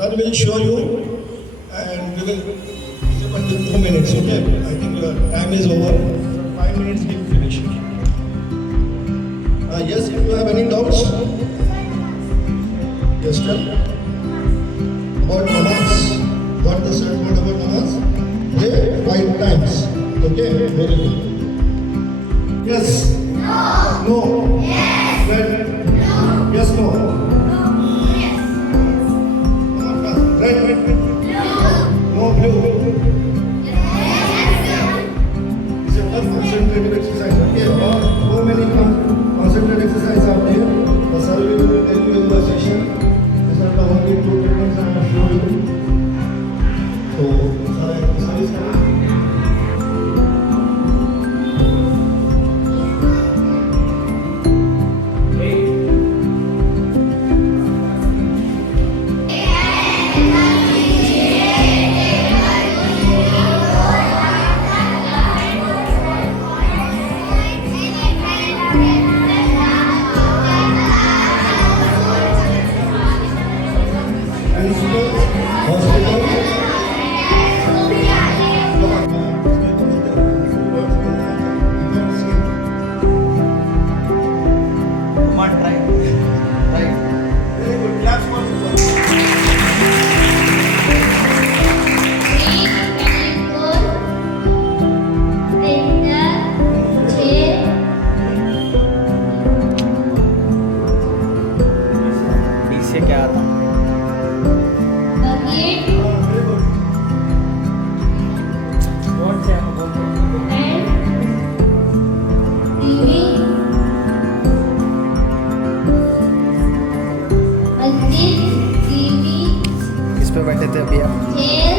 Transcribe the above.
Sir will show you and we will spend with 2 minutes, okay? I think your time is over. 5 minutes we finish. Yes, if you have any doubts? Yes, tell. About namaz. What the sir told about namaz? Pray 5 times. Okay, very good. Yes. No. No. Yes. Red. No. Yes, no. Red. No blue. It's a tough concentrated exercise. Okay, how many concentrated exercises are there? The sir will tell you in the session. These are the only 2 techniques I have shown you. So, sir is coming. से क्या आता इस पे बैठे थे अभी आप